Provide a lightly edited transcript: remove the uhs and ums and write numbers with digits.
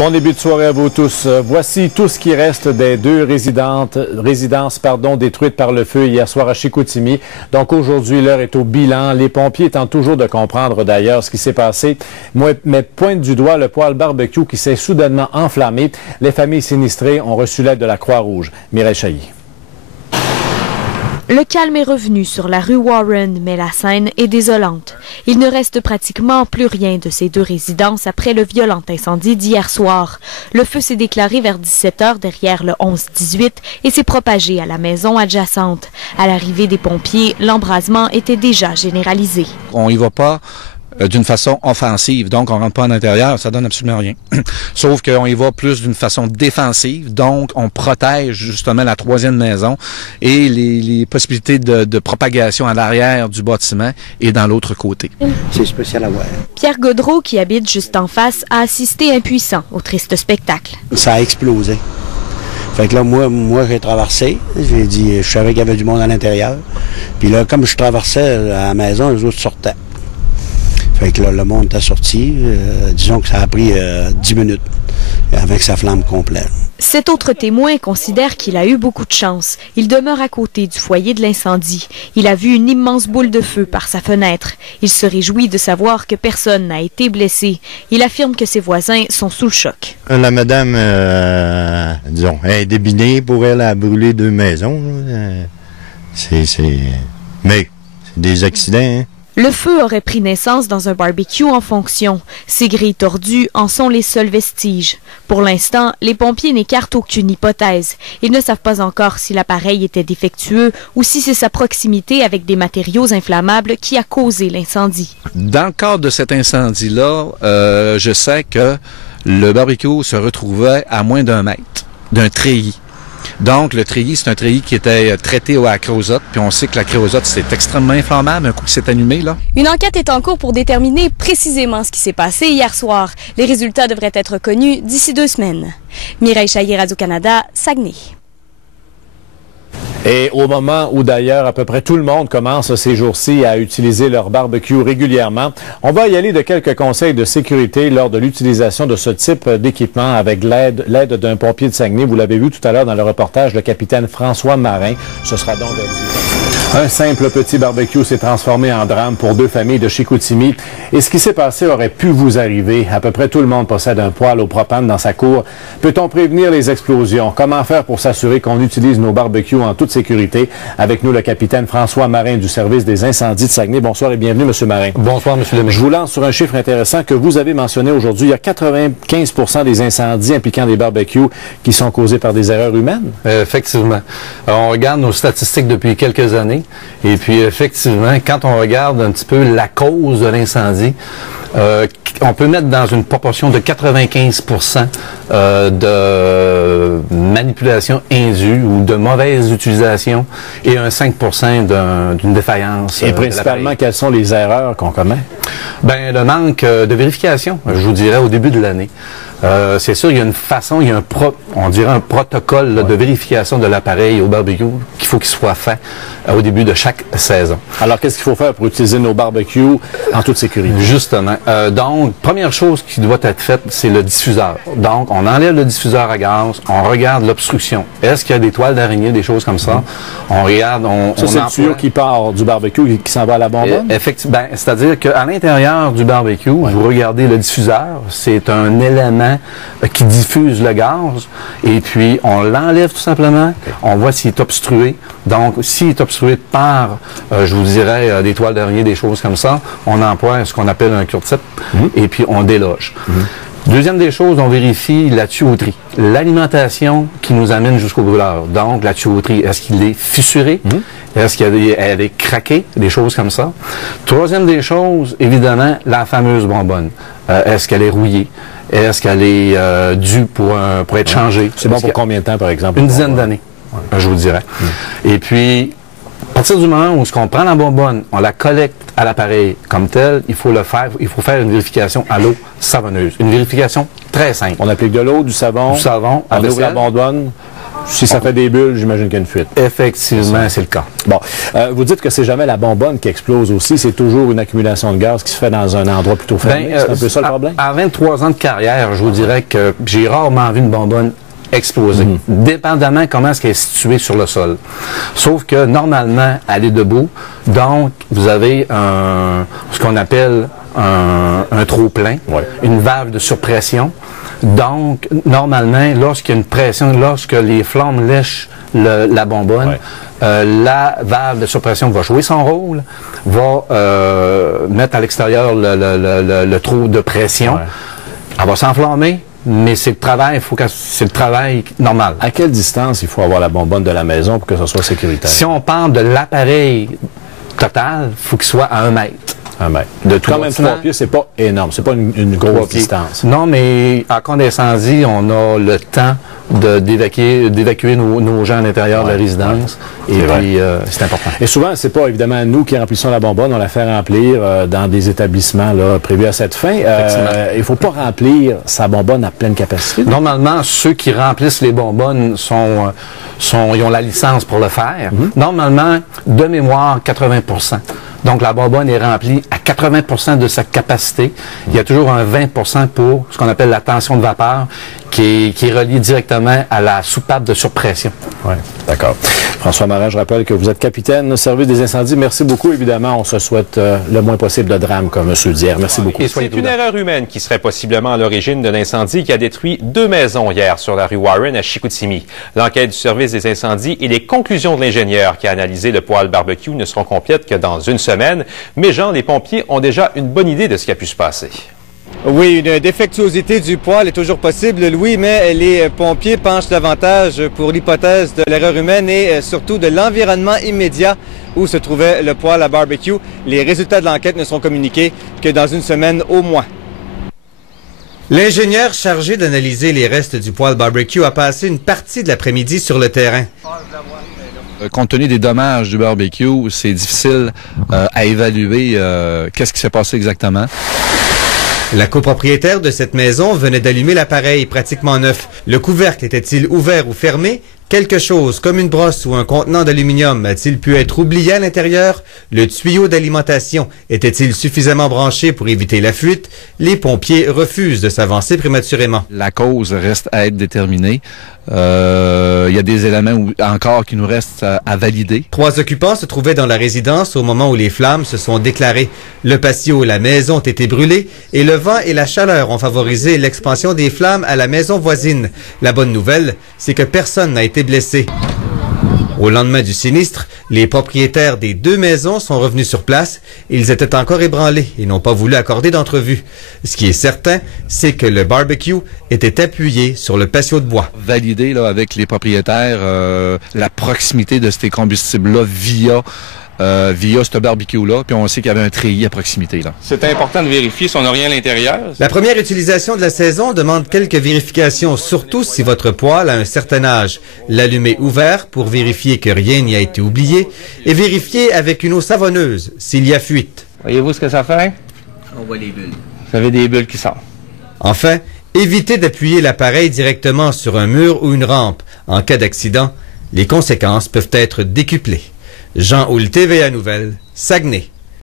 Bon début de soirée à vous tous. Voici tout ce qui reste des deux résidences détruites par le feu hier soir à Chicoutimi. Donc aujourd'hui, l'heure est au bilan. Les pompiers tentent toujours de comprendre d'ailleurs ce qui s'est passé, mais pointent du doigt le poêle barbecue qui s'est soudainement enflammé. Les familles sinistrées ont reçu l'aide de la Croix-Rouge. Mireille Chailly. Le calme est revenu sur la rue Warren, mais la scène est désolante. Il ne reste pratiquement plus rien de ces deux résidences après le violent incendie d'hier soir. Le feu s'est déclaré vers 17 h derrière le 11-18 et s'est propagé à la maison adjacente. À l'arrivée des pompiers, l'embrasement était déjà généralisé. On y va pas d'une façon offensive, donc on rentre pas en intérieur, ça donne absolument rien. Sauf qu'on y va plus d'une façon défensive, donc on protège justement la troisième maison et les possibilités de propagation à l'arrière du bâtiment et dans l'autre côté. C'est spécial à voir. Pierre Gaudreau, qui habite juste en face, a assisté impuissant au triste spectacle. Ça a explosé. Fait que là, moi j'ai traversé. J'ai dit, je savais qu'il y avait du monde à l'intérieur. Puis là, comme je traversais à la maison, les autres sortaient. Fait que là, le monde est sorti. Disons que ça a pris 10 minutes avec sa flamme complète. Cet autre témoin considère qu'il a eu beaucoup de chance. Il demeure à côté du foyer de l'incendie. Il a vu une immense boule de feu par sa fenêtre. Il se réjouit de savoir que personne n'a été blessé. Il affirme que ses voisins sont sous le choc. La madame, disons, est débinée pour elle à brûler 2 maisons. Mais c'est des accidents, hein? Le feu aurait pris naissance dans un barbecue en fonction. Ces grilles tordues en sont les seuls vestiges. Pour l'instant, les pompiers n'écartent aucune hypothèse. Ils ne savent pas encore si l'appareil était défectueux ou si c'est sa proximité avec des matériaux inflammables qui a causé l'incendie. Dans le cadre de cet incendie-là, je sais que le barbecue se retrouvait à moins d'1 mètre d'un treillis. Donc, le treillis, c'est un treillis qui était traité à la créosote, puis on sait que la créosote, c'est extrêmement inflammable, un coup qui s'est allumé, là. Une enquête est en cours pour déterminer précisément ce qui s'est passé hier soir. Les résultats devraient être connus d'ici 2 semaines. Mireille Chailly, Radio-Canada, Saguenay. Et au moment où d'ailleurs à peu près tout le monde commence ces jours-ci à utiliser leur barbecue régulièrement, on va y aller de quelques conseils de sécurité lors de l'utilisation de ce type d'équipement avec l'aide d'un pompier de Saguenay. Vous l'avez vu tout à l'heure dans le reportage, le capitaine François Marin. Ce sera donc un simple petit barbecue s'est transformé en drame pour 2 familles de Chicoutimi. Et ce qui s'est passé aurait pu vous arriver. À peu près tout le monde possède un poêle au propane dans sa cour. Peut-on prévenir les explosions? Comment faire pour s'assurer qu'on utilise nos barbecues en toute sécurité? Avec nous, le capitaine François Marin du service des incendies de Saguenay. Bonsoir et bienvenue, M. Marin. Bonsoir, M. Lemay. Je vous lance sur un chiffre intéressant que vous avez mentionné aujourd'hui. Il y a 95% des incendies impliquant des barbecues qui sont causés par des erreurs humaines. Effectivement. Alors, on regarde nos statistiques depuis quelques années. Et puis, effectivement, quand on regarde un petit peu la cause de l'incendie, on peut mettre dans une proportion de 95% de manipulation indue ou de mauvaise utilisation et un 5% d'une défaillance. Et principalement, quelles sont les erreurs qu'on commet? Ben, le manque de vérification, je vous dirais, au début de l'année. C'est sûr, il y a une façon, il y a on dirait un protocole là, de vérification de l'appareil au barbecue qu'il faut qu'il soit fait au début de chaque saison. Alors, qu'est-ce qu'il faut faire pour utiliser nos barbecues en toute sécurité? Justement. Donc, première chose qui doit être faite, c'est le diffuseur. Donc, on enlève le diffuseur à gaz, on regarde l'obstruction. Est-ce qu'il y a des toiles d'araignée, des choses comme ça? On regarde, ça, c'est le tuyau qui part du barbecue qui s'en va à la bonbonne? Effectivement. C'est-à-dire qu'à l'intérieur du barbecue, vous regardez le diffuseur, c'est un élément qui diffuse le gaz, et puis on l'enlève tout simplement, on voit s'il est obstrué. Donc, s'il est obstrué par, je vous dirais, des toiles d'araignée, des choses comme ça, on emploie ce qu'on appelle un cure-tip, et puis on déloge. Deuxième des choses, on vérifie la tuyauterie. L'alimentation qui nous amène jusqu'au brûleur. Donc, la tuyauterie, est-ce qu'il est fissuré? Est-ce qu'elle est craquée? Des choses comme ça. Troisième des choses, évidemment, la fameuse bonbonne. Est-ce qu'elle est rouillée? Est-ce qu'elle est due pour être changée? C'est bon pour combien de temps, par exemple? Une dizaine d'années, je vous dirais. Et puis, à partir du moment où on prend la bonbonne, on la collecte à l'appareil comme tel, il faut faire une vérification à l'eau savonneuse. Une vérification très simple. On applique de l'eau, du savon. Du savon, on ouvre la bonbonne. Si ça fait des bulles, j'imagine qu'il y a une fuite. Effectivement, c'est le cas. Bon, vous dites que c'est jamais la bonbonne qui explose aussi, c'est toujours une accumulation de gaz qui se fait dans un endroit plutôt fermé. C'est un peu ça le problème? À 23 ans de carrière, je vous dirais que j'ai rarement vu une bonbonne exploser, dépendamment comment est-ce qu'elle est située sur le sol. Sauf que normalement, elle est debout, donc vous avez ce qu'on appelle un trop-plein, une valve de surpression. Donc, normalement, lorsqu'il y a une pression, lorsque les flammes lèchent la bonbonne, la valve de surpression va jouer son rôle, va mettre à l'extérieur le trou de pression. Elle va s'enflammer, mais c'est le travail, c'est le travail normal. À quelle distance il faut avoir la bonbonne de la maison pour que ce soit sécuritaire? Si on parle de l'appareil total, il faut qu'il soit à 1 mètre. 1 mètre. De tout. Quand même 3 pieds, c'est pas énorme, c'est pas une grosse distance. Non, mais en cas d'incendie, on a le temps d'évacuer nos gens à l'intérieur de la résidence. Et puis, c'est important. Et souvent, c'est pas évidemment nous qui remplissons la bonbonne, on la fait remplir dans des établissements là, prévus à cette fin. Il faut pas remplir sa bonbonne à pleine capacité. Normalement, ceux qui remplissent les bonbonnes ils ont la licence pour le faire. Normalement, de mémoire, 80%. Donc, la bonbonne est remplie à 80% de sa capacité. Il y a toujours un 20% pour ce qu'on appelle la tension de vapeur qui est reliée directement à la soupape de surpression. Oui, d'accord. François Morin, je rappelle que vous êtes capitaine au service des incendies. Merci beaucoup. Évidemment, on se souhaite le moins possible de drame comme ceux d'hier. Merci beaucoup. C'est une erreur humaine qui serait possiblement à l'origine de l'incendie qui a détruit 2 maisons hier sur la rue Warren à Chicoutimi. L'enquête du service des incendies et les conclusions de l'ingénieur qui a analysé le poêle barbecue ne seront complètes que dans une semaine. Mais Jean, les pompiers ont déjà une bonne idée de ce qui a pu se passer. Oui, une défectuosité du poêle est toujours possible, Louis, mais les pompiers penchent davantage pour l'hypothèse de l'erreur humaine et surtout de l'environnement immédiat où se trouvait le poêle à barbecue. Les résultats de l'enquête ne seront communiqués que dans une semaine au moins. L'ingénieur chargé d'analyser les restes du poêle barbecue a passé une partie de l'après-midi sur le terrain. Compte tenu des dommages du barbecue, c'est difficile à évaluer qu'est-ce qui s'est passé exactement. La copropriétaire de cette maison venait d'allumer l'appareil pratiquement neuf. Le couvercle était-il ouvert ou fermé? Quelque chose comme une brosse ou un contenant d'aluminium a-t-il pu être oublié à l'intérieur? Le tuyau d'alimentation était-il suffisamment branché pour éviter la fuite? Les pompiers refusent de s'avancer prématurément. La cause reste à être déterminée. Il y a des éléments encore qui nous restent à valider. 3 occupants se trouvaient dans la résidence au moment où les flammes se sont déclarées. Le patio et la maison ont été brûlés et le vent et la chaleur ont favorisé l'expansion des flammes à la maison voisine. La bonne nouvelle, c'est que personne n'a été blessé. Au lendemain du sinistre, les propriétaires des 2 maisons sont revenus sur place. Ils étaient encore ébranlés et n'ont pas voulu accorder d'entrevue. Ce qui est certain, c'est que le barbecue était appuyé sur le patio de bois. Valider là, avec les propriétaires la proximité de ces combustibles-là via ce barbecue-là, puis on sait qu'il y avait un treillis à proximité. C'est important de vérifier si on n'a rien à l'intérieur. La première utilisation de la saison demande quelques vérifications, surtout si votre poêle a un certain âge. L'allumer ouvert pour vérifier que rien n'y a été oublié et vérifier avec une eau savonneuse s'il y a fuite. Voyez-vous ce que ça fait? On voit les bulles. Vous avez des bulles qui sortent. Enfin, évitez d'appuyer l'appareil directement sur un mur ou une rampe. En cas d'accident, les conséquences peuvent être décuplées. Jean Houle, TVA Nouvelles, Saguenay.